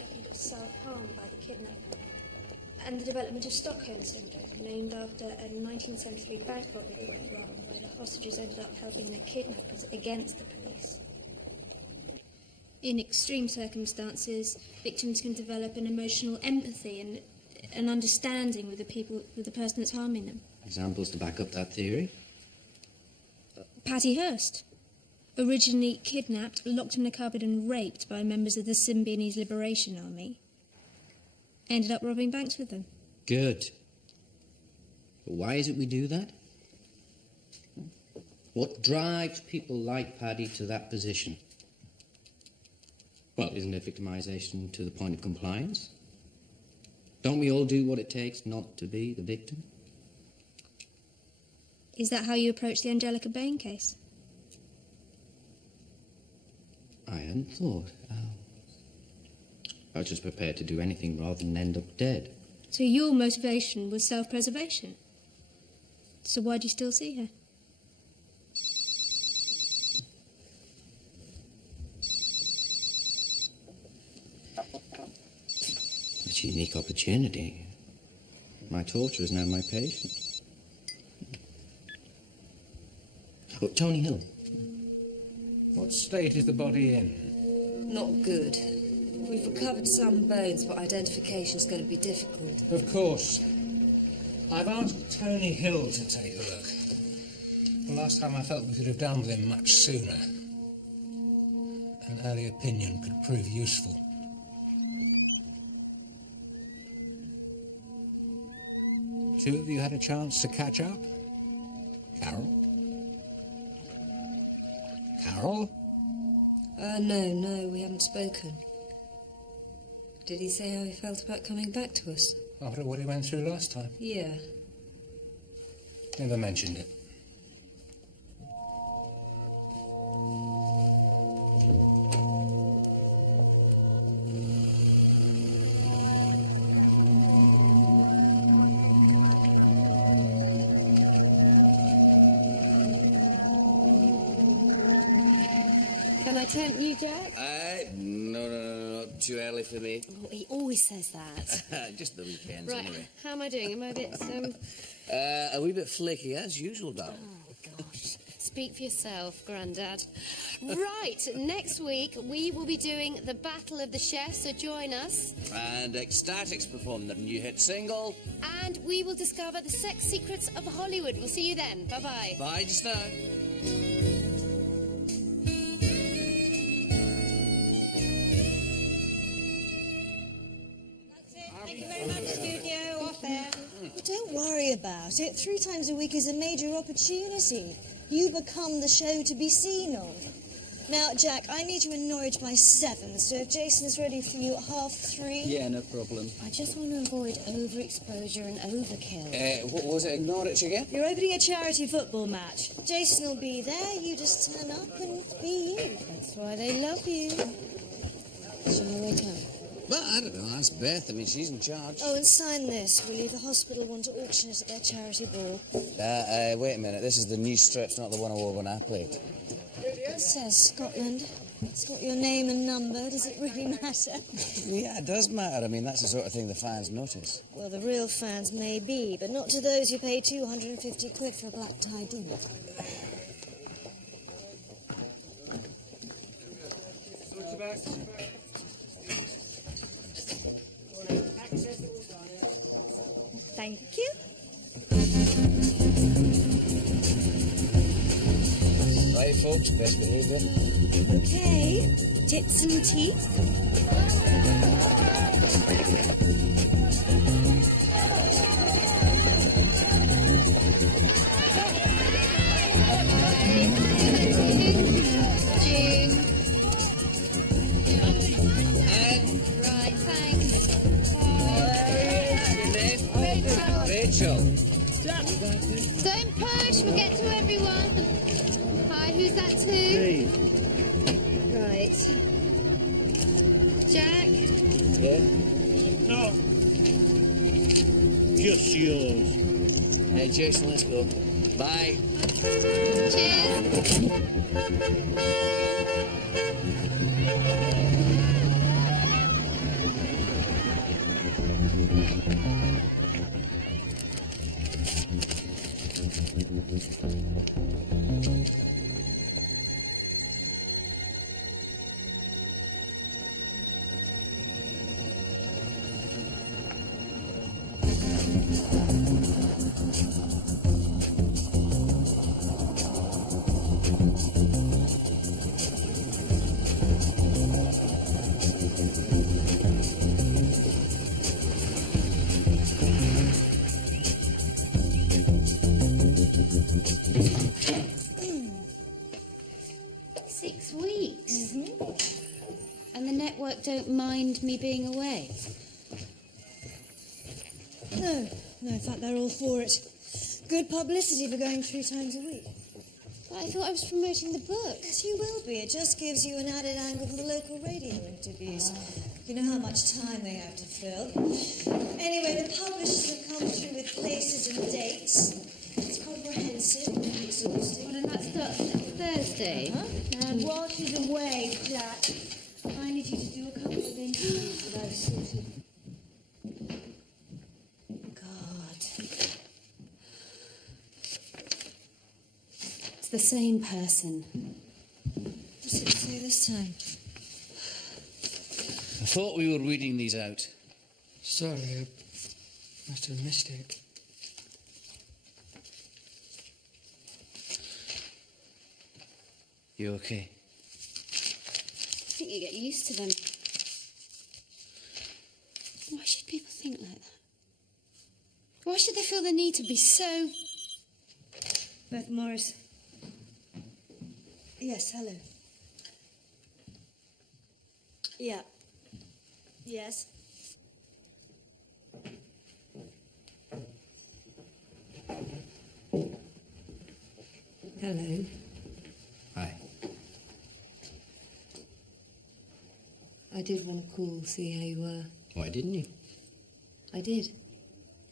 likelihood of self-harm by the kidnapper, and the development of Stockholm Syndrome, named after a 1973 bank robbery that went wrong, where the hostages ended up helping their kidnappers against the police. In extreme circumstances, victims can develop an emotional empathy and an understanding with the person that's harming them. Examples to back up that theory? Patty Hearst, originally kidnapped, locked in a cupboard and raped by members of the Symbionese Liberation Army, ended up robbing banks with them. Good. But why is it we do that? What drives people like Paddy to that position? Well, isn't it victimisation to the point of compliance? Don't we all do what it takes not to be the victim? Is that how you approach the Angelica Bain case? I hadn't thought. I was just prepared to do anything rather than end up dead. So your motivation was self-preservation? So why do you still see her? It's a unique opportunity. My torture is now my patient. Oh, Tony Hill. What state is the body in? Not good. We've recovered some bones, but identification's going to be difficult. Of course. I've asked Tony Hill to take a look. The last time I felt we could have done with him much sooner. An early opinion could prove useful. Two of you had a chance to catch up? Carol? Carol? No, we haven't spoken. Did he say how he felt about coming back to us? After what he went through last time? Yeah. Never mentioned it. Can I tempt you, Jack? No, too early for me. Oh, he always says that. Just the weekends, Right, anyway. how am I doing? Am I a bit, A wee bit flaky, as usual, darling. Oh, gosh. Speak for yourself, Grandad. Right, next week we will be doing the Battle of the Chefs, so join us. And Ecstatics perform their new hit single. And we will discover the sex secrets of Hollywood. We'll see you then. Bye-bye. Bye just now. Well, don't worry about it. 3 times a week is a major opportunity. You become the show to be seen on. Now, Jack, I need you in Norwich by 7, so if Jason's ready for you at 3:30... Yeah, no problem. I just want to avoid overexposure and overkill. What was it, Norwich again? You're opening a charity football match. Jason will be there, you just turn up and be you. That's why they love you. Shall I wake up? Well, I don't know. Ask Beth. I mean, she's in charge. Oh, and sign this, will you? The hospital want to auction it at their charity ball. Wait a minute. This is the new strips, not the one I wore when I played. It says Scotland. It's got your name and number. Does it really matter? Yeah, it does matter. I mean, that's the sort of thing the fans notice. Well, the real fans may be, but not to those who pay 250 quid for a black tie dinner. Thank you. Right, folks, best behaviour. Okay, tits and teeth. Right, thanks. Rachel. Don't push, we'll get to everyone. Hi, who's that to? Hey. Right. Jack? Yeah? No. Just yours. Hey, Jason, let's go. Bye. Cheers. And the network don't mind me being away? No, in fact, they're all for it. Good publicity for going 3 times a week. But I thought I was promoting the book. Yes, you will be. It just gives you an added angle for the local radio interviews. You know how much time they have to fill. Anyway, the publishers have come through with places and dates. It's comprehensive, exhaustive. Well, and that starts next Thursday. And while she's away, Jack, I need you to do a couple of interviews that I've sorted. God. It's the same person. What did it say this time? I thought we were reading these out. Sorry, I must have missed it. You okay? I think you get used to them. Why should people think like that? Why should they feel the need to be so... Beth Morris. Yes, hello. Yeah. Yes. Hello. Hi. I did want to call, see how you were. Why didn't you? I did.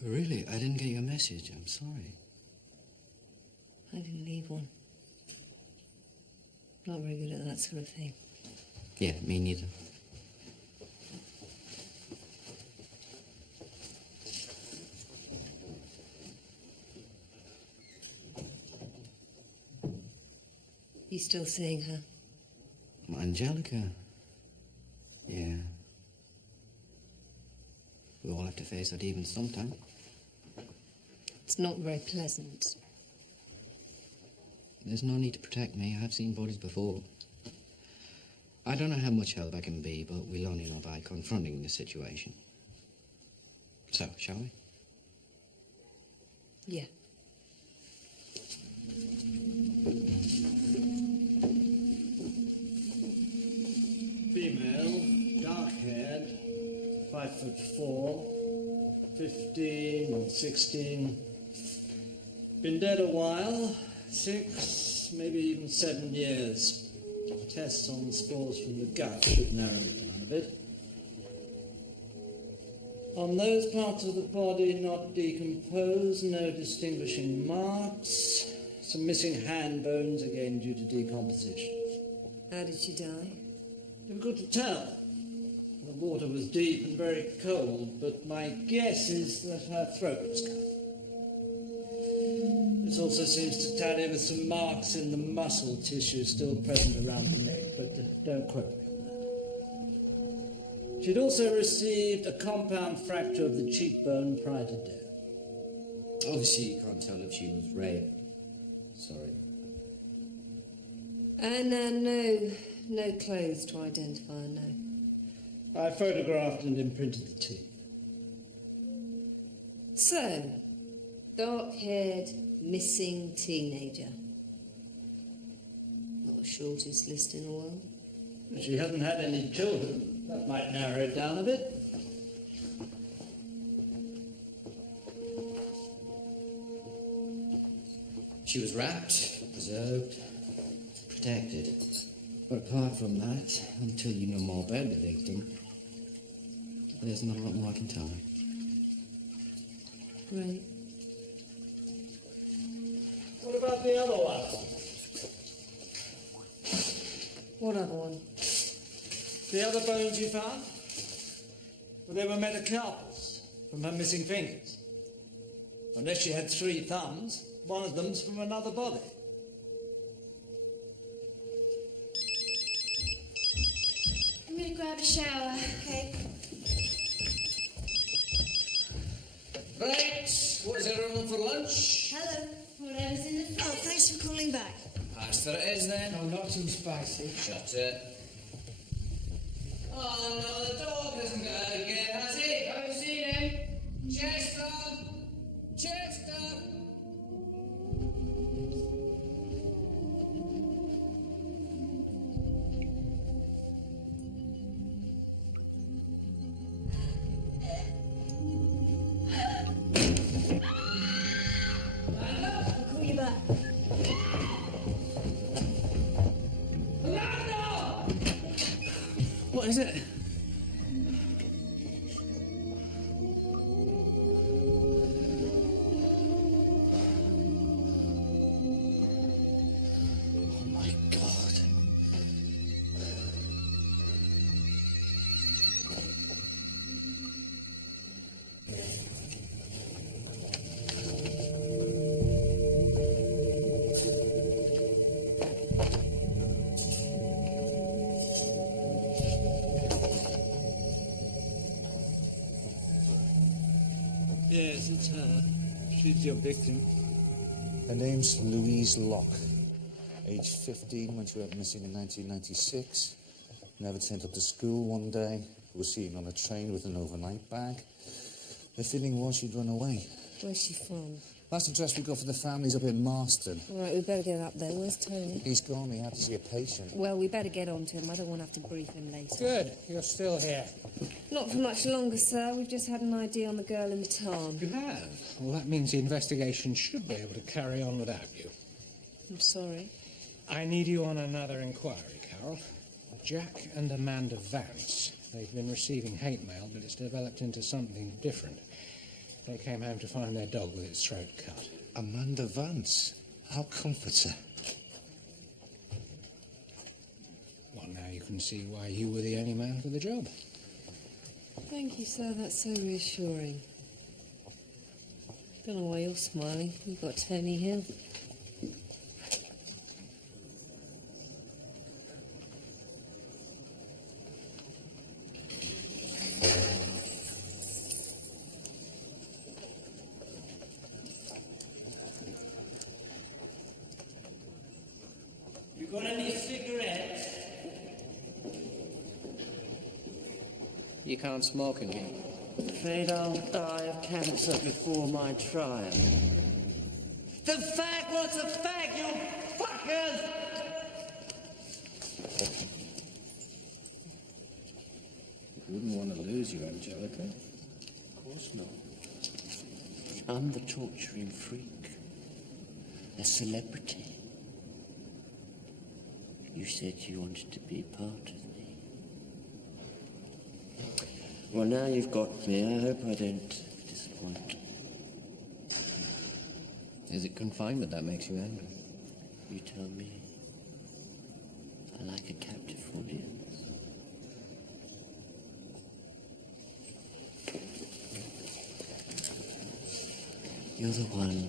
Really? I didn't get your message. I'm sorry. I didn't leave one. Not very good at that sort of thing. Yeah, me neither. You still seeing her? Angelica. Yeah. We all have to face our demons sometime. It's not very pleasant. There's no need to protect me. I've seen bodies before. I don't know how much help I can be, but we'll only know by confronting the situation. So, shall we? Yeah. Female, dark-haired, 5'4", 15 or 16. Been dead a while, 6, maybe even 7 years. Tests on the spores from the gut should narrow it down a bit. On those parts of the body not decomposed, no distinguishing marks. Some missing hand bones, again due to decomposition. How did she die? Difficult to tell. The water was deep and very cold, but my guess is that her throat was cut. This also seems to tally with some marks in the muscle tissue still present around the neck, but don't quote me on that. She'd also received a compound fracture of the cheekbone prior to death. Obviously, you can't tell if she was raped. Sorry. And no clothes to identify her, no. I photographed and imprinted the teeth. So, dark-haired, missing teenager. Not the shortest list in the world. She hasn't had any children. That might narrow it down a bit. She was wrapped, preserved, protected. But apart from that, until you know more about the victim, there's not a lot more I can tell you. Right. What about the other one? What other one? The other bones you found? Well, they were metacarpals. from her missing fingers. Unless she had 3 thumbs, one of them's from another body. I'm going to grab a shower. Okay. Right, what is everyone for lunch? Hello. Whatever's in the Oh, thanks for calling back. Pasta it is then. No, not too spicy. Shut it. Oh no, the dog hasn't got out again, has he? Have you seen him? Chester! Chester! I'll call you back. What is it? Oh my God. Yes, it's her. She's your victim. Her name's Louise Locke. Age 15 when she went missing in 1996. Never turned up to school one day. Was seen on a train with an overnight bag. The feeling was she'd run away. Where's she from? Last address we got for the family's up in Marston. All right, we better get up there. Where's Tony? He's gone. He had to see a patient. Well, we better get on to him. I don't want to have to brief him later. Good, you're still here. Not for much longer, sir. We've just had an ID on the girl in the tarn. You have? Well, that means the investigation should be able to carry on without you. I'm sorry. I need you on another inquiry, Carol. Jack and Amanda Vance. They've been receiving hate mail, but it's developed into something different. They came home to find their dog with its throat cut. Amanda Vance. How comforts her. Well, now you can see why you were the only man for the job. Thank you, sir. That's so reassuring. Don't know why you're smiling. You've got Tony Hill. You got any cigarettes? You can't smoke in here. Afraid I'll die of cancer before my trial. The fact was a fact, you fuckers! You wouldn't want to lose you, Angelica. Of course not. I'm the torturing freak. A celebrity. You said you wanted to be part of me. Well, now you've got me. I hope I don't disappoint. Is it confinement that makes you angry? You tell me. I like a captive audience. You're the one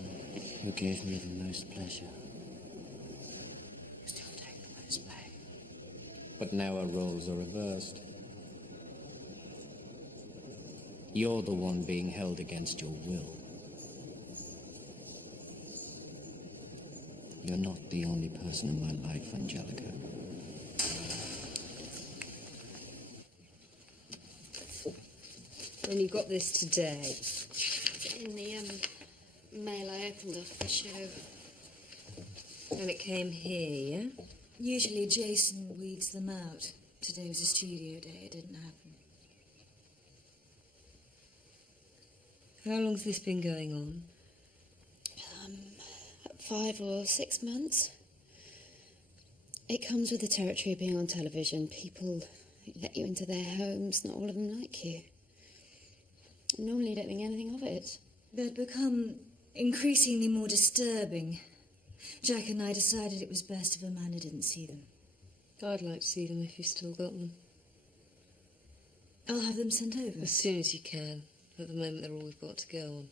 who gave me the most pleasure. You still take the most pain. But now our roles are reversed. You're the one being held against your will. You're not the only person in my life, Angelica. And you got this today. In the mail I opened off the show. And it came here, yeah? Usually Jason weeds them out. Today was a studio day. It didn't happen. How long's this been going on? 5 or 6 months. It comes with the territory of being on television. People let you into their homes. Not all of them like you. Normally you don't think anything of it. They'd become increasingly more disturbing. Jack and I decided it was best if Amanda didn't see them. I'd like to see them if you've still got them. I'll have them sent over. As soon as you can. At the moment, they're all we've got to go on.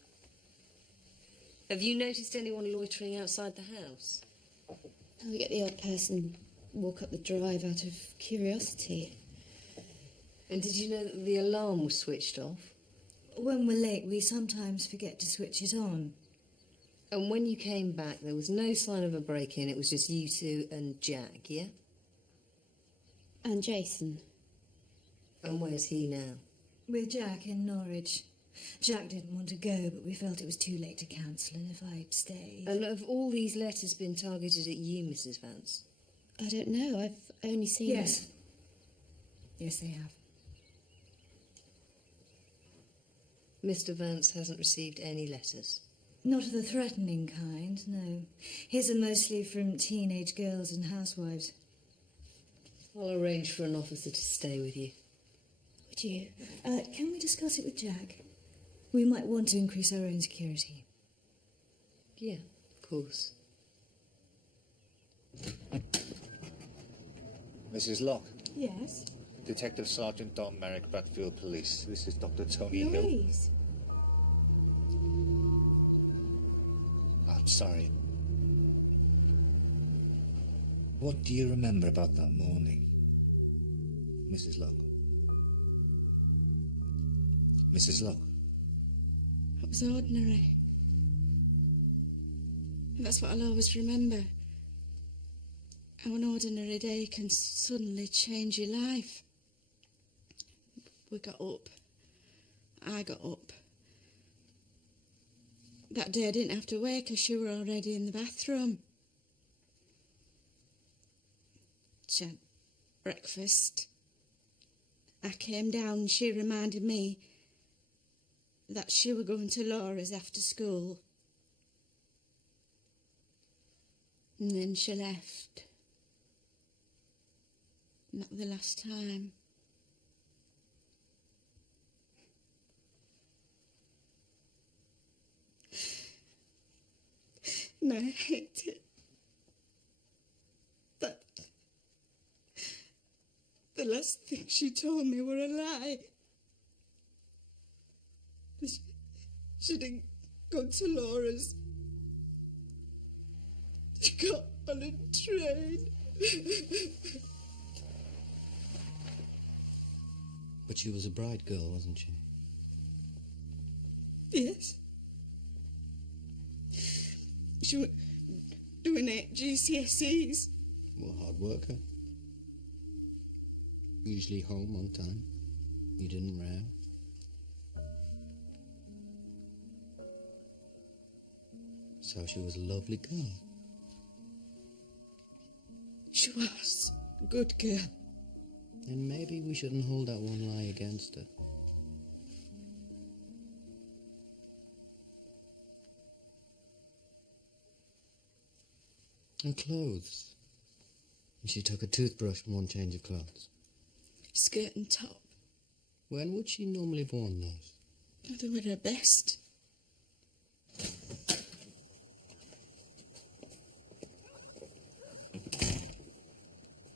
Have you noticed anyone loitering outside the house? We get the odd person walk up the drive out of curiosity. And did you know that the alarm was switched off? When we're late, we sometimes forget to switch it on. And when you came back, there was no sign of a break-in. It was just you two and Jack, yeah? And Jason. And where's he now? With Jack in Norwich. Jack didn't want to go, but we felt it was too late to cancel, and if I'd stayed... And have all these letters been targeted at you, Mrs. Vance? I don't know. I've only seen... Yes. Yes, they have. Mr. Vance hasn't received any letters? Not of the threatening kind, no. His are mostly from teenage girls and housewives. I'll arrange for an officer to stay with you. Would you? Can we discuss it with Jack? We might want to increase our own security. Yeah, of course. Mrs. Locke. Yes? Detective Sergeant Don Merrick, Bradfield Police. This is Dr. Tony Hill. Louise. I'm sorry. What do you remember about that morning, Mrs. Locke? Mrs. Locke? It was ordinary. And that's what I'll always remember. How an ordinary day can suddenly change your life. We got up. I got up. That day I didn't have to wake her, she were already in the bathroom. She had breakfast. I came down and she reminded me that she were going to Laura's after school. And then she left. Not the last time. And I hate it. But the last thing she told me were a lie. She didn't go to Laura's. She got on a train. But she was a bright girl, wasn't she? Yes. She was doing 8 GCSEs. Well, hard worker. Usually home on time. You didn't row. So she was a lovely girl. She was a good girl. And maybe we shouldn't hold that one lie against her. And clothes. And she took a toothbrush and one change of clothes. Skirt and top. When would she normally have worn those? Oh, they were her best.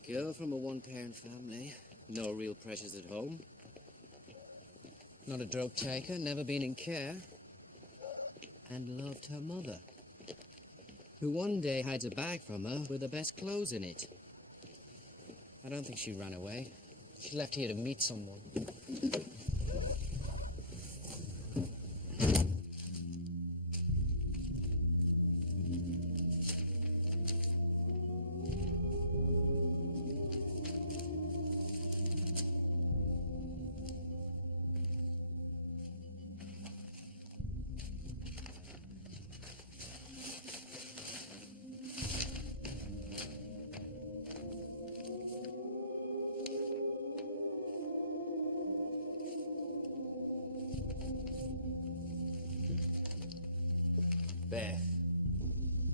Girl from a one-parent family. No real pressures at home. Not a drug taker, never been in care. And loved her mother, who one day hides a bag from her with the best clothes in it. I don't think she ran away. She left here to meet someone. Beth.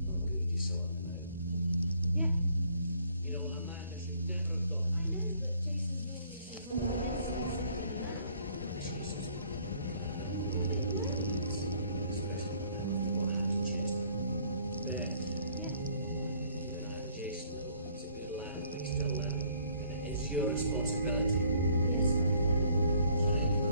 Oh, good, you saw it now. Yeah. You know what Amanda should never have done. I know, but Jason's normally says one of the medicines in that. Excuses. No, it won't. Especially when what happened to Chester. Beth. Yeah. Keep an eye on Jason, though. He's a good lad, but he's still learning. And it is your responsibility. Yes. Thank you.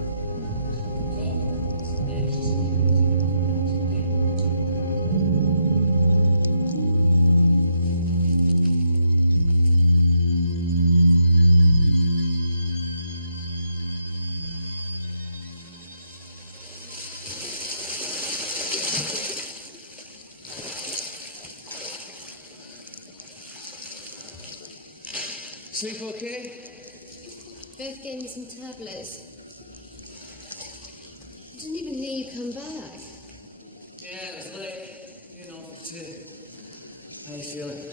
Sleep okay? Beth gave me some tablets. I didn't even hear you come back. Yeah, it was late. You know, too. How you feeling?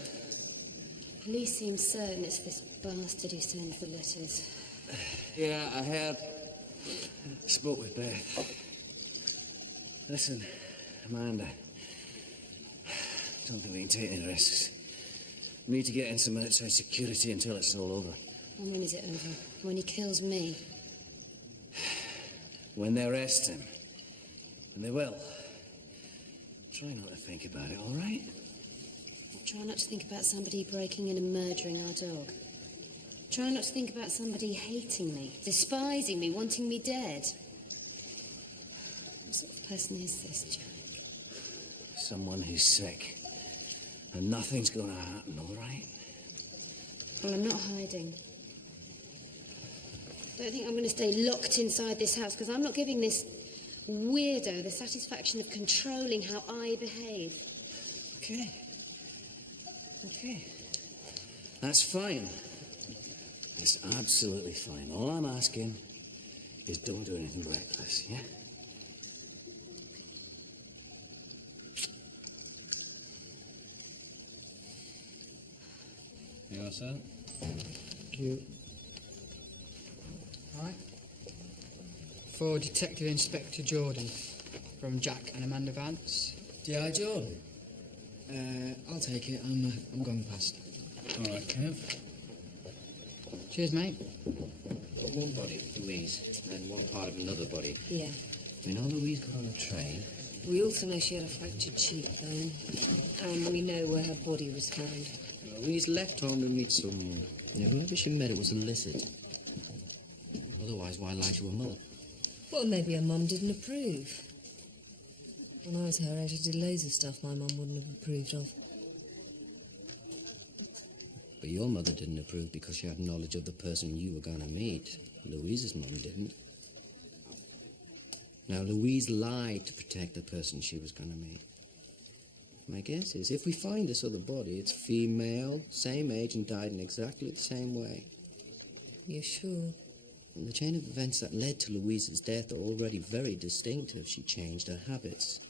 Police seem certain it's this bastard who sends the letters. Yeah, I have. Spoke with Beth. Listen, Amanda. Don't think we can take any risks. We need to get in some outside security until it's all over. And when is it over? When he kills me? When they arrest him. And they will. Try not to think about it, all right? Try not to think about somebody breaking in and murdering our dog. Try not to think about somebody hating me, despising me, wanting me dead. What sort of person is this, Jack? Someone who's sick. And nothing's gonna happen, all right? Well, I'm not hiding. Don't think I'm going to stay locked inside this house, because I'm not giving this weirdo the satisfaction of controlling how I behave. Okay. Okay. That's fine. It's absolutely fine. All I'm asking is don't do anything reckless, yeah? You all set? Thank you. Right. For Detective Inspector Jordan, from Jack and Amanda Vance. G.I. Jordan? I'll take it. I'm going past. All right, Kev. Cheers, mate. Got one body, Louise, and one part of another body. Yeah. We know Louise got on a train. We also know she had a fractured cheekbone. And we know where her body was found. Louise left home to meet someone. Yeah, whoever she met, it was illicit. Otherwise, why lie to her mother? Well, maybe her mum didn't approve. When I was her age, I did loads of stuff my mum wouldn't have approved of. But your mother didn't approve because she had knowledge of the person you were going to meet. Louise's mum didn't. Now, Louise lied to protect the person she was going to meet. My guess is, if we find this other body, it's female, same age, and died in exactly the same way. You sure? And the chain of events that led to Louise's death are already very distinctive. She changed her habits.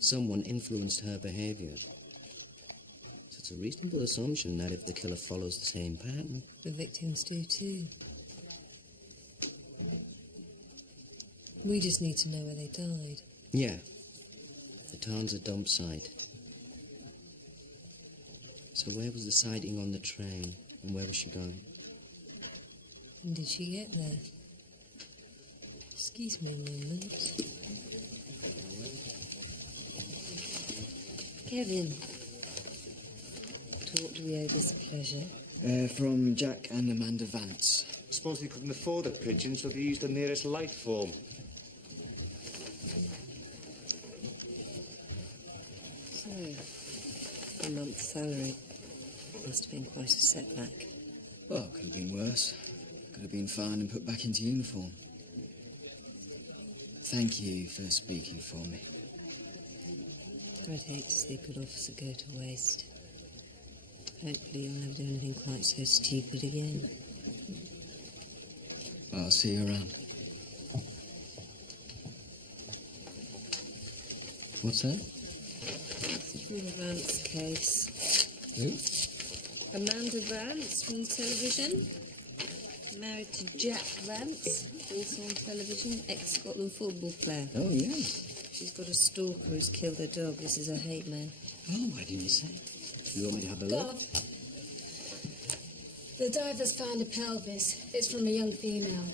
Someone influenced her behavior. So it's a reasonable assumption that if the killer follows the same pattern... The victims do too. We just need to know where they died. Yeah. The town's a dump site. So where was the sighting on the train? And where was she going? When did she get there? Excuse me a moment. Kevin. To what do we owe this pleasure? From Jack and Amanda Vance. I suppose they couldn't afford a pigeon, so they used the nearest life form. So, a month's salary. Must have been quite a setback. Well, it could have been worse. Could have been fined and put back into uniform. Thank you for speaking for me. I'd hate to see a good officer go to waste. Hopefully you'll never do anything quite so stupid again. I'll see you around. What's that? It's from the Vance case. Who? Amanda Vance from television. Married to Jack Vance, also on television, ex-Scotland football player. Oh, yeah. She's got a stalker who's killed her dog. This is her hate man. Oh, why didn't you say? You want me to have a look? God. The divers found a pelvis. It's from a young female.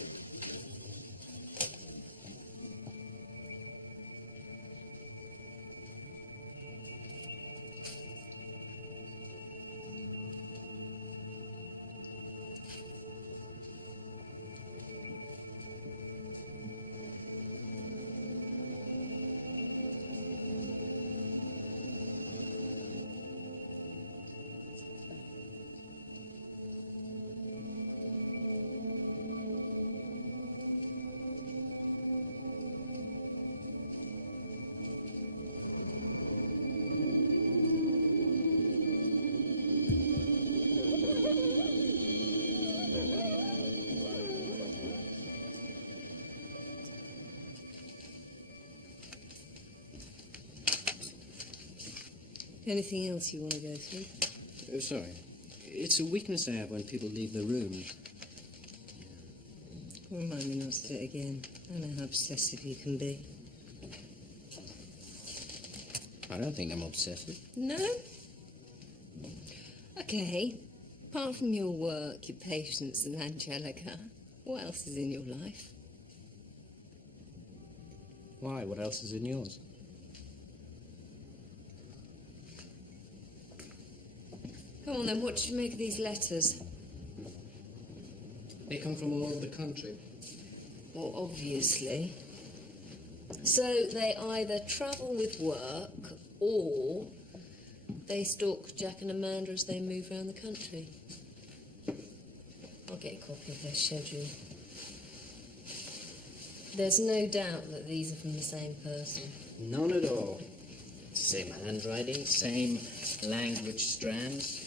Anything else you want to go through? Oh, sorry. It's a weakness I have when people leave the room. Remind me not to do it again. I know how obsessive you can be. I don't think I'm obsessive. No? Okay. Apart from your work, your patients and Angelica, what else is in your life? Why? What else is in yours? Come on then, what did you make of these letters? They come from all over the country. Well, obviously. So they either travel with work or they stalk Jack and Amanda as they move around the country. I'll get a copy of their schedule. There's no doubt that these are from the same person. None at all. Same handwriting, same language strands.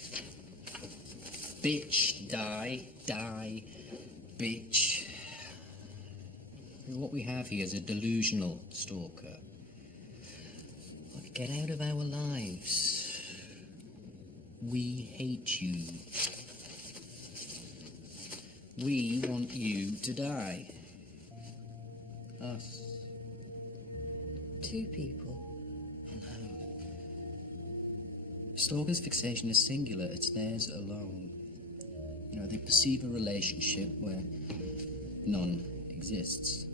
Bitch, die, bitch. What we have here is a delusional stalker. Get out of our lives. We hate you. We want you to die. Us. 2 people. Stalker's fixation is singular. It's theirs alone. You know, they perceive a relationship where none exists.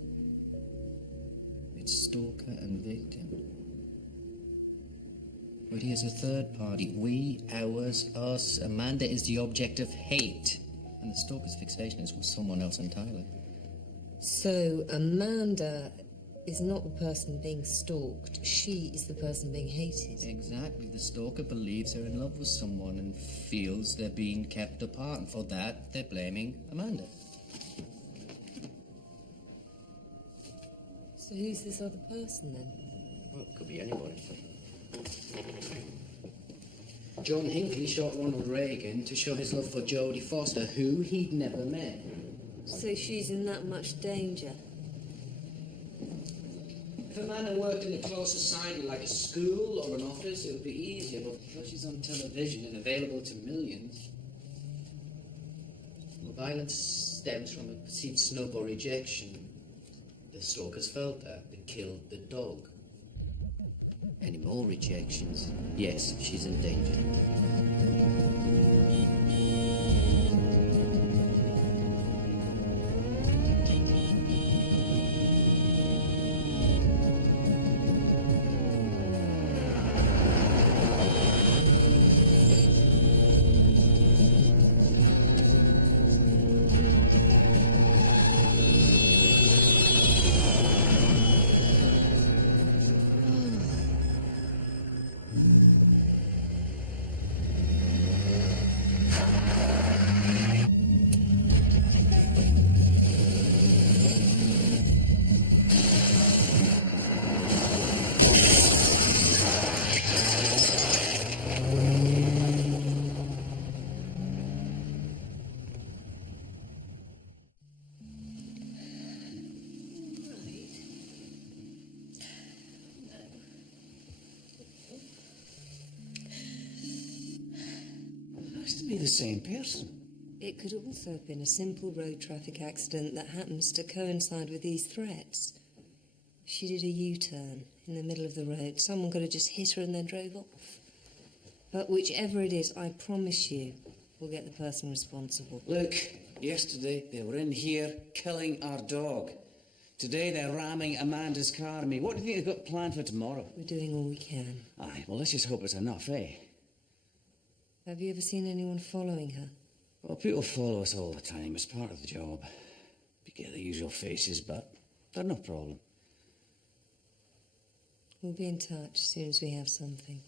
It's stalker and victim. But here's a third party. We, ours, us. Amanda is the object of hate. And the stalker's fixation is with someone else entirely. So Amanda is not the person being stalked. She is the person being hated. Exactly. The stalker believes they're in love with someone and feels they're being kept apart. And for that, they're blaming Amanda. So who's this other person then? Well, it could be anybody. John Hinckley shot Ronald Reagan to show his love for Jodie Foster, who he'd never met. So she's in that much danger? If Amanda worked in a closed society like a school or an office, it would be easier, but because she's on television and available to millions, well, violence stems from a perceived snub or rejection. The stalkers felt that. They killed the dog. Any more rejections? Yes, she's in danger. Be the same person. It could also have been a simple road traffic accident that happens to coincide with these threats. She did a U-turn in the middle of the road. Someone could have just hit her and then drove off. But whichever it is, I promise you, we'll get the person responsible. Look, yesterday they were in here killing our dog. Today they're ramming Amanda's car at me. What do you think they've got planned for tomorrow? We're doing all we can. Aye, well, let's just hope it's enough, eh? Have you ever seen anyone following her? Well, people follow us all the time. It's part of the job. You get the usual faces, but they're no problem. We'll be in touch as soon as we have something.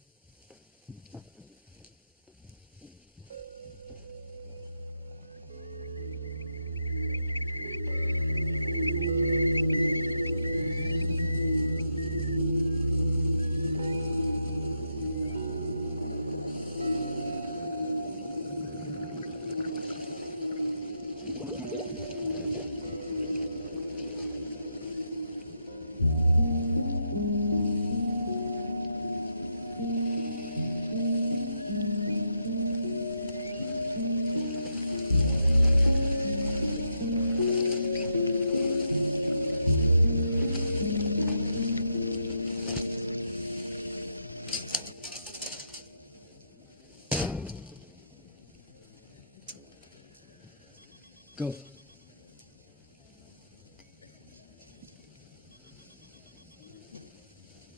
Gov.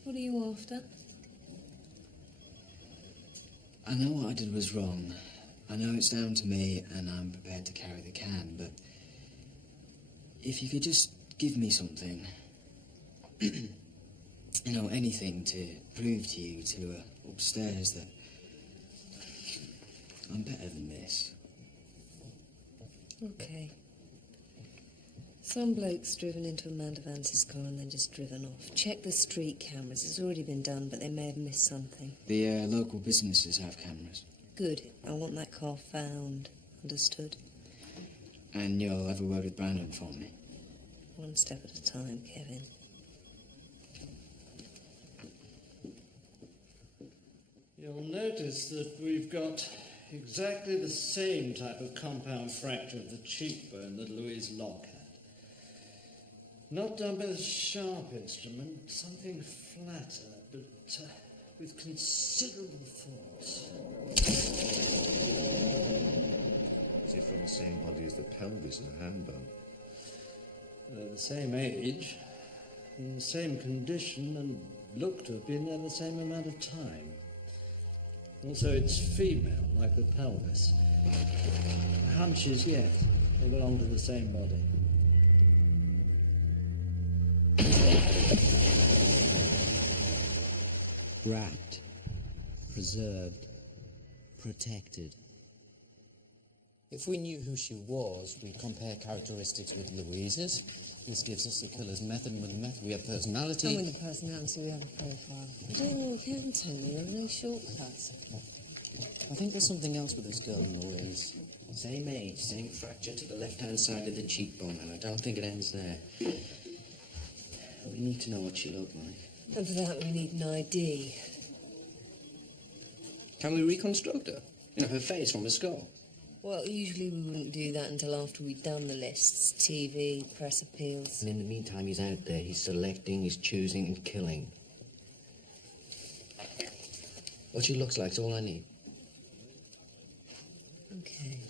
What are you after? I know what I did was wrong. I know it's down to me, and I'm prepared to carry the can, but if you could just give me something, you know, anything to prove to you, to upstairs, that I'm better than this. Okay. Some bloke's driven into Amanda Vance's car and then just driven off. Check the street cameras. It's already been done, but they may have missed something. The local businesses have cameras. Good. I want that car found. Understood? And you'll have a word with Brandon for me. One step at a time, Kevin. You'll notice that we've got exactly the same type of compound fracture of the cheekbone that Louise Locke had. Not done with a sharp instrument, something flatter, but with considerable force. Is it from the same body as the pelvis and hand bone? They're the same age, in the same condition, and look to have been there the same amount of time. Also, it's female, like the pelvis. The hunch is yes, they belong to the same body. Wrapped, preserved, protected. If we knew who she was, we'd compare characteristics with Louise's. This gives us the killer's method, and with the method we have personality. And with the personality we have a profile. I don't know again, Tony. There are no shortcuts. I think there's something else with this girl and Louise. Same age, same fracture to the left-hand side of the cheekbone, and I don't think it ends there. We need to know what she looked like. And for that we need an ID. Can we reconstruct her? You know, her face from the skull. Well, usually we wouldn't do that until after we'd done the lists. TV, press appeals. And in the meantime, he's out there. He's selecting, he's choosing, and killing. What she looks like's all I need. Okay.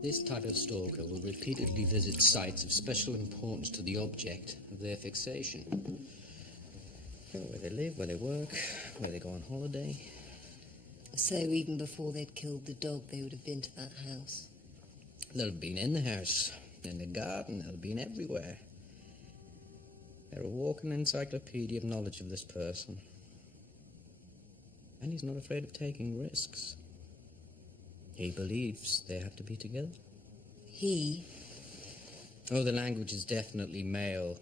This type of stalker will repeatedly visit sites of special importance to the object of their fixation. You know, where they live, where they work, where they go on holiday. So even before they'd killed the dog, they would have been to that house. They'll have been in the house, in the garden, they'll have been everywhere. They're a walking encyclopedia of knowledge of this person. And he's not afraid of taking risks. He believes they have to be together. He? Oh, the language is definitely male.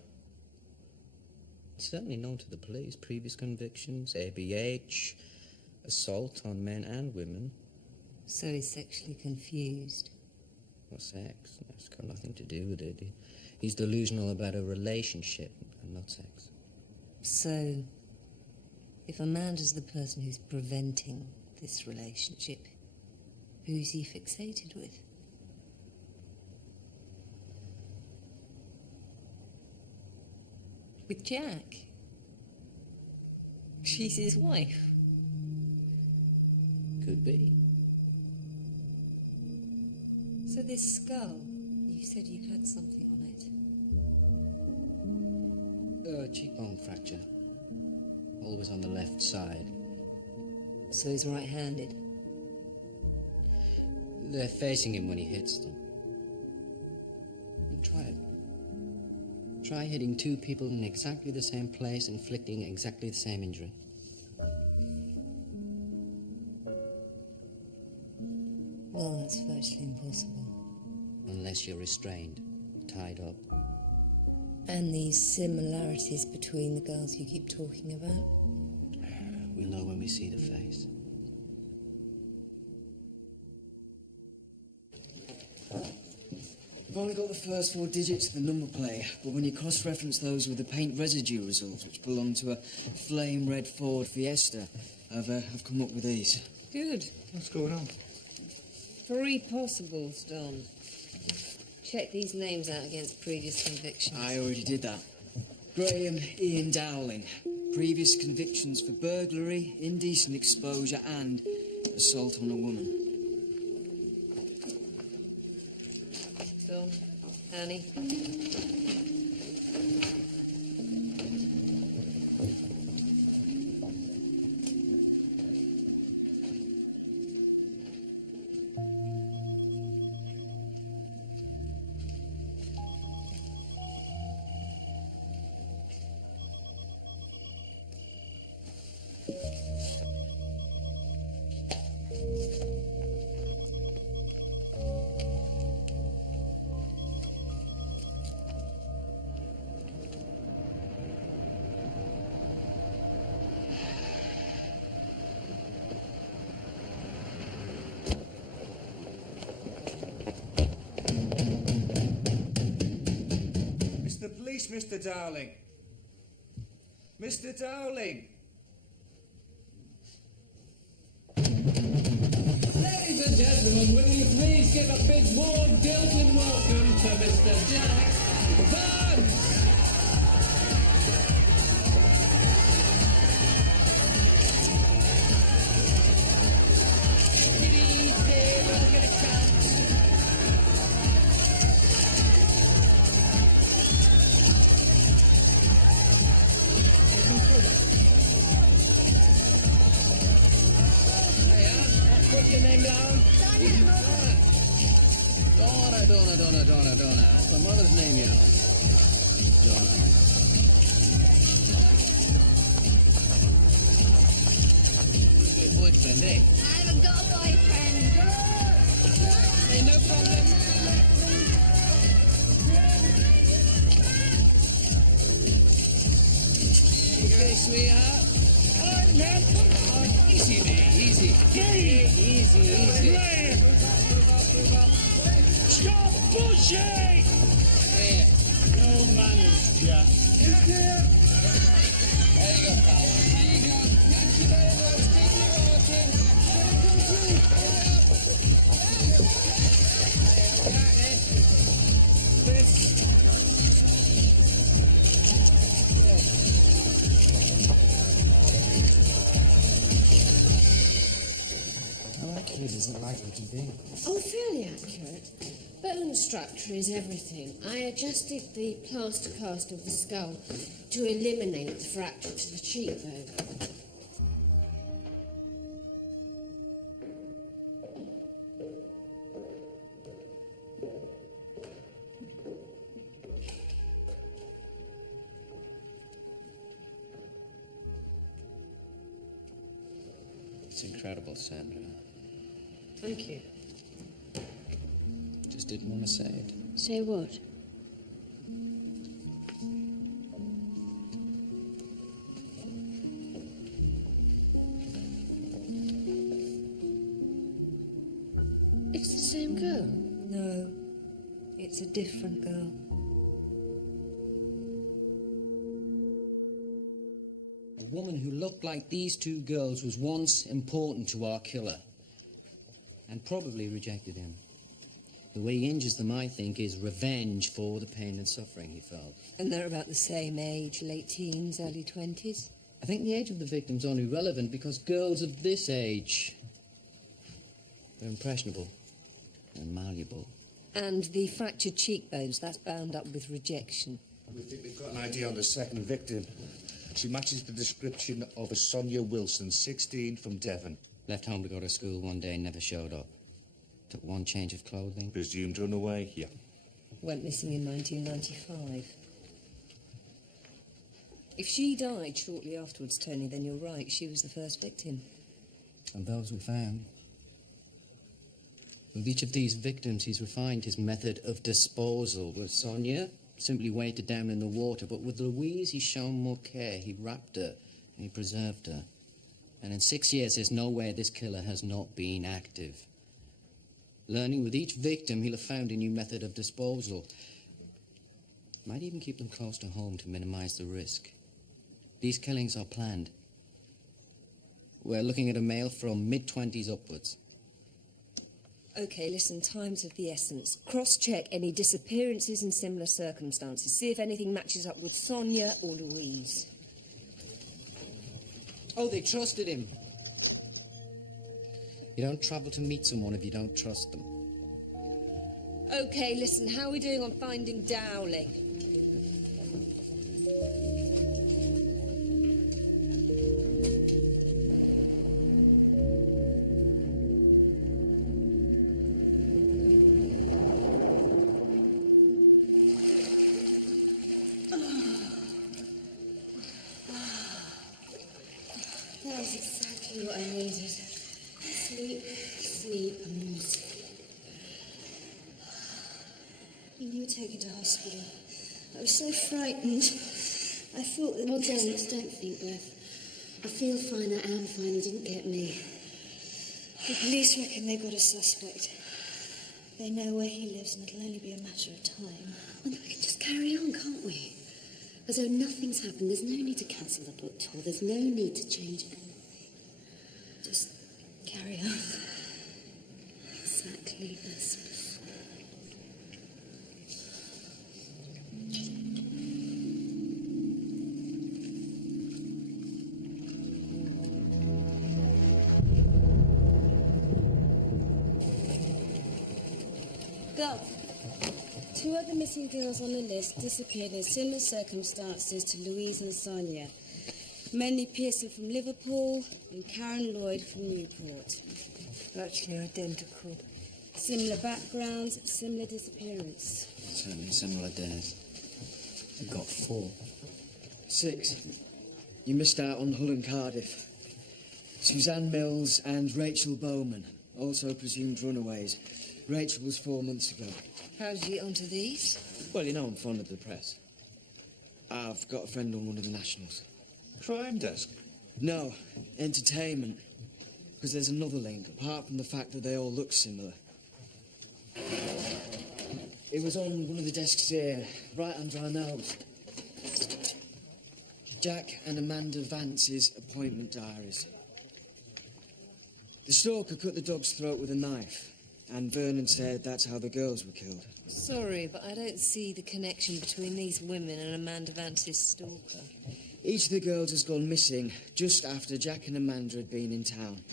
It's certainly known to the police. Previous convictions, ABH, assault on men and women. So he's sexually confused. Well, sex. That's got nothing to do with it. He's delusional about a relationship and not sex. So, if Amanda's the person who's preventing this relationship, who's he fixated with? With Jack? She's his wife. Could be. So this skull, you said you had something on it. Cheekbone fracture. Always on the left side. So he's right-handed? They're facing him when he hits them. Try it. Try hitting two people in exactly the same place, inflicting exactly the same injury. Well, that's virtually impossible. unless you're restrained, tied up. And these similarities between the girls you keep talking about? We'll know when we see the face. I've only got the first 4 digits of the number plate, but when you cross-reference those with the paint residue results, which belong to a flame red Ford Fiesta, I've come up with these. Good. What's going on? 3 possibles, Don. Check these names out against previous convictions. I already did that. Graham Ian Dowling. Previous convictions for burglary, indecent exposure, and assault on a woman. Don, Annie. Mr. Dowling. Mr. Dowling. Ladies and gentlemen, will you please give a big warm Dilton welcome to Mr. Jack Vance? Take it easy, we'll get a chance. Put your name down. Donna. That's my mother's name, yeah. Donna. Your boyfriend, eh? I haven't got a boyfriend. Hey, no problem. Okay, sweetheart. Oh, man, come on. Easy, man. Easy. Easy. Stop pushing! There. No manners, Jack. There you go, pal. There you go. Thank you very much. Keep you walking. Come through. How accurate is it likely to be? Oh, fairly accurate. Bone structure is everything. I adjusted the plaster cast of the skull to eliminate the fracture to the cheekbone. It's incredible, Sandra. Thank you. Just didn't want to say it. Say what? It's the same girl. No, it's a different girl. A woman who looked like these 2 girls was once important to our killer. And probably rejected him. The way he injures them, I think, is revenge for the pain and suffering he felt. And they're about the same age, late teens, early 20s. I think the age of the victim's only relevant because girls of this age, they're impressionable and malleable. And the fractured cheekbones, that's bound up with rejection. We think we've got an idea on the second victim. She matches the description of a Sonia Wilson, 16, from Devon. Left home to go to school one day and never showed up. Took one change of clothing. Presumed run away, yeah. Went missing in 1995. If she died shortly afterwards, Tony, then you're right. She was the first victim. And those we found, With each of these victims, he's refined his method of disposal. With Sonia, simply weighted down in the water. But with Louise, he's shown more care. He wrapped her and he preserved her. And in 6 years, there's no way this killer has not been active. Learning with each victim, he'll have found a new method of disposal. Might even keep them close to home to minimize the risk. These killings are planned. We're looking at a male from mid-20s upwards. OK, listen, time's of the essence. Cross-check any disappearances in similar circumstances. See if anything matches up with Sonia or Louise. Oh, they trusted him. You don't travel to meet someone if you don't trust them. OK, listen, how are we doing on finding Dowling? That was exactly what I needed. Sleep, sleep, and music. When you were taken to hospital, I was so frightened. I thought that... Oh, don't think, Beth. I feel fine, I am fine. You didn't get me. The police reckon they've got a suspect. They know where he lives, and it'll only be a matter of time. Well, we can just carry on, can't we? As though nothing's happened. There's no need to cancel the book tour. There's no need to change anything. Just carry on. Exactly as before. Go. 2 other missing girls on the list disappeared in similar circumstances to Louise and Sonia. Melanie Pearson from Liverpool and Karen Lloyd from Newport. Virtually identical. Similar backgrounds, similar disappearance. Certainly similar days. We've got 4. 6. You missed out on Hull and Cardiff. Suzanne Mills and Rachel Bowman, also presumed runaways. Rachel was 4 months ago. How did you get onto these? Well, you know I'm fond of the press. I've got a friend on one of the nationals. Crime desk? No, entertainment. Because there's another link, apart from the fact that they all look similar. It was on one of the desks here, right under our nose. Jack and Amanda Vance's appointment diaries. The stalker cut the dog's throat with a knife, and Vernon said that's how the girls were killed. Sorry, but I don't see the connection between these women and Amanda Vance's stalker. Each of the girls has gone missing just after Jack and Amanda had been in town.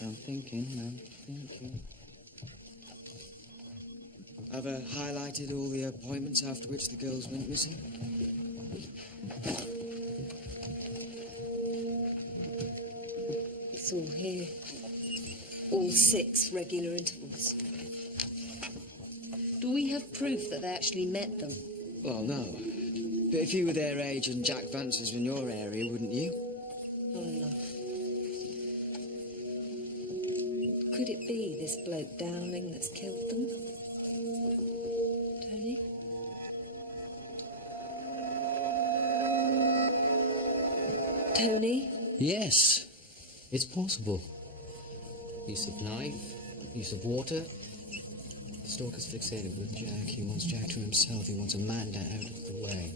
I'm thinking. I've highlighted all the appointments after which the girls went missing. It's all here. All 6 regular intervals. Do we have proof that they actually met them? Well, no. But if you were their age and Jack Vance's were in your area, wouldn't you? Not enough. Could it be this bloke Dowling that's killed them? Tony? Tony? Yes, it's possible. Use of knife, use of water. The stalker's fixated with Jack. He wants Jack to himself. He wants Amanda out of the way.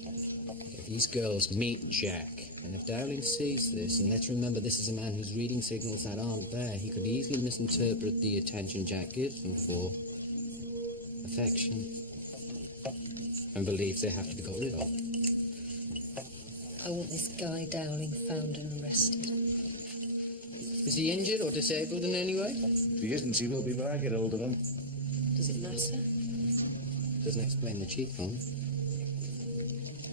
If these girls meet Jack, and if Dowling sees this, and let's remember this is a man who's reading signals that aren't there, he could easily misinterpret the attention Jack gives them for affection and believes they have to be got rid of. I want this guy Dowling found and arrested. Is he injured or disabled in any way? If he isn't, he will be when I get hold of him. Does it matter? Doesn't explain the cheekbone.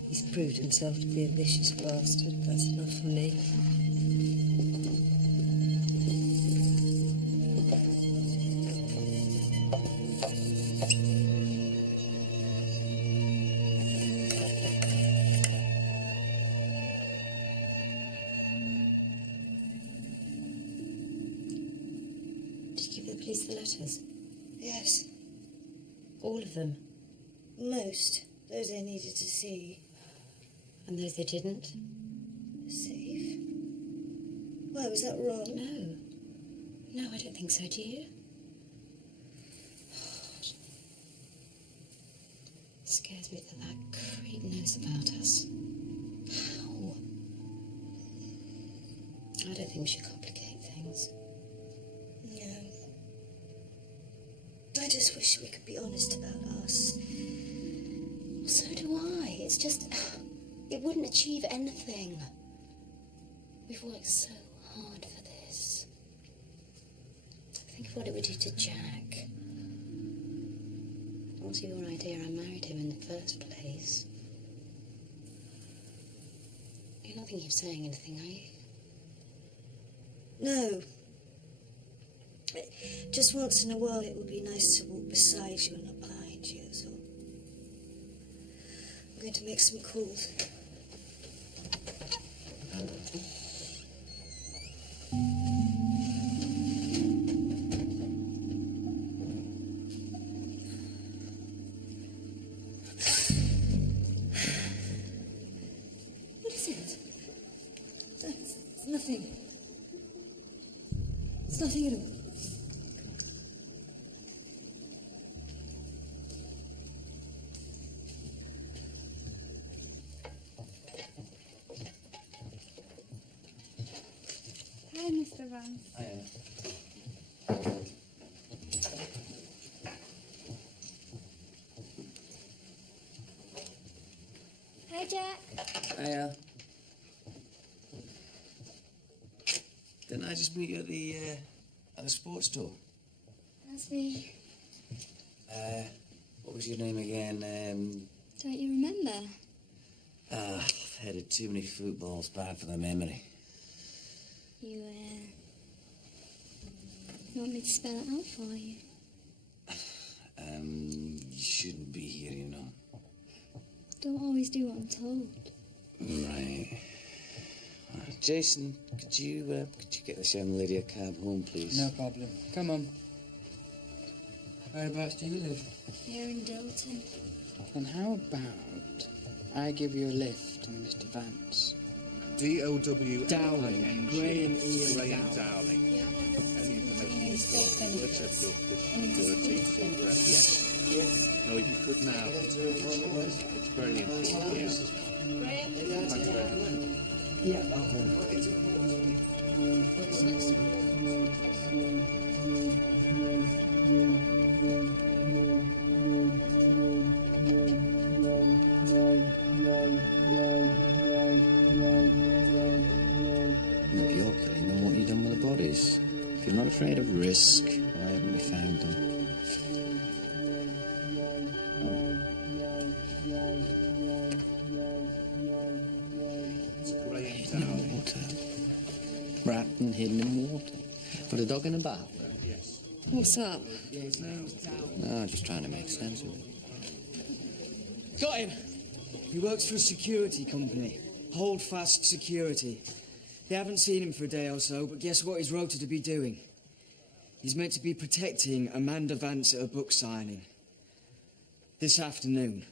He's proved himself to be a vicious bastard. That's enough for me. police the letters? Yes. All of them? Most. Those they needed to see. And those they didn't? Safe? Why, was that wrong? No. No, I don't think so, do you? It scares me that that creep knows about us. How? I don't think we should complicate things. No. I just wish we could be honest about us. So do I. It's just... It wouldn't achieve anything. We've worked so hard for this. Think of what it would do to Jack. It was your idea I married him in the first place. You're not thinking of saying anything, are you? No. Just once in a while it would be nice to walk beside you and not behind you, that's all. I'm going to make some calls. What is it? It's nothing. It's nothing at all. Hi, Mr. Vance. Hi, Jack. Hiya. Didn't I just meet you at the sports store? That's me. What was your name again? Don't you remember? I've headed too many footballs, bad for the memory. You want me to spell it out for you? You shouldn't be here, you know. Don't always do what I'm told. Right. Jason, could you get this young lady a cab home, please? No problem. Come on. Whereabouts do you live? Here in Dalton. Then how about I give you a lift on Mr. Vance? D-O-W... Dowling. Graham Ian Graham Dowling. Dowling. Any information? Let's have a look. Yes. No, if you could now. It's very important. Yes. Thank you very much. Yeah. What's next? If you're killing them, what have you done with the bodies? If you're not afraid of risk, why haven't we found them? Water. Wrapped and hidden in water. Put a dog in a bath. Yes. What's up? No, just trying to make sense of it. Got him! He works for a security company. Holdfast Security. They haven't seen him for a day or so, but guess what he's rotated to be doing? He's meant to be protecting Amanda Vance at a book signing. This afternoon.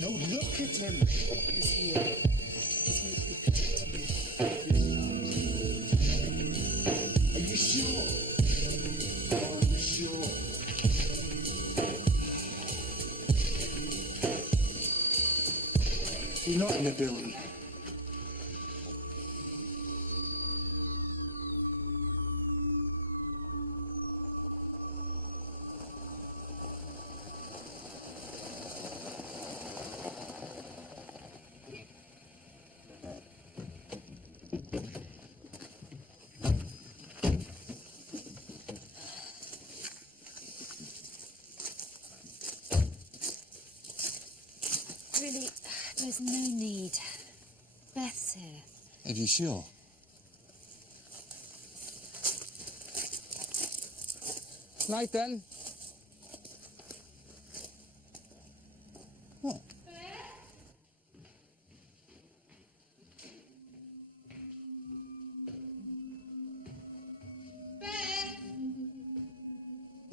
No, look at him. He's here. He's meant to be protecting me. Are you sure? Are you sure? You're not in the building. Really, there's no need. Beth's here. Are you sure? Night then. What?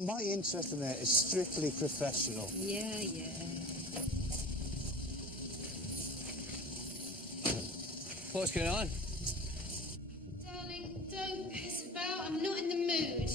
My interest in that is strictly professional. Yeah, yeah. What's going on? Darling, don't piss about. I'm not in the mood.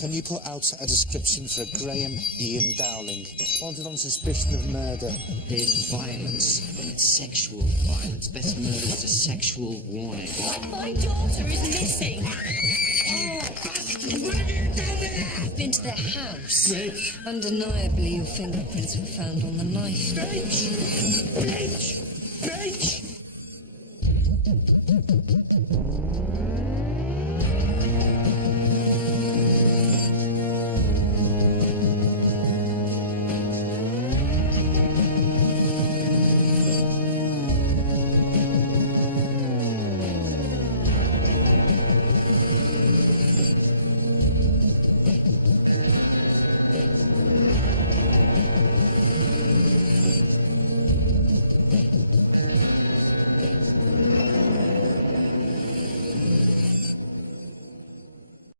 Can you put out a description for a Graham Ian Dowling, wanted on suspicion of murder? There's violence. It's sexual violence. Beth's murder was a sexual warning. My daughter is missing. I've been to their house. Bitch! Undeniably, your fingerprints were found on the knife. Bitch! Bitch! Bitch!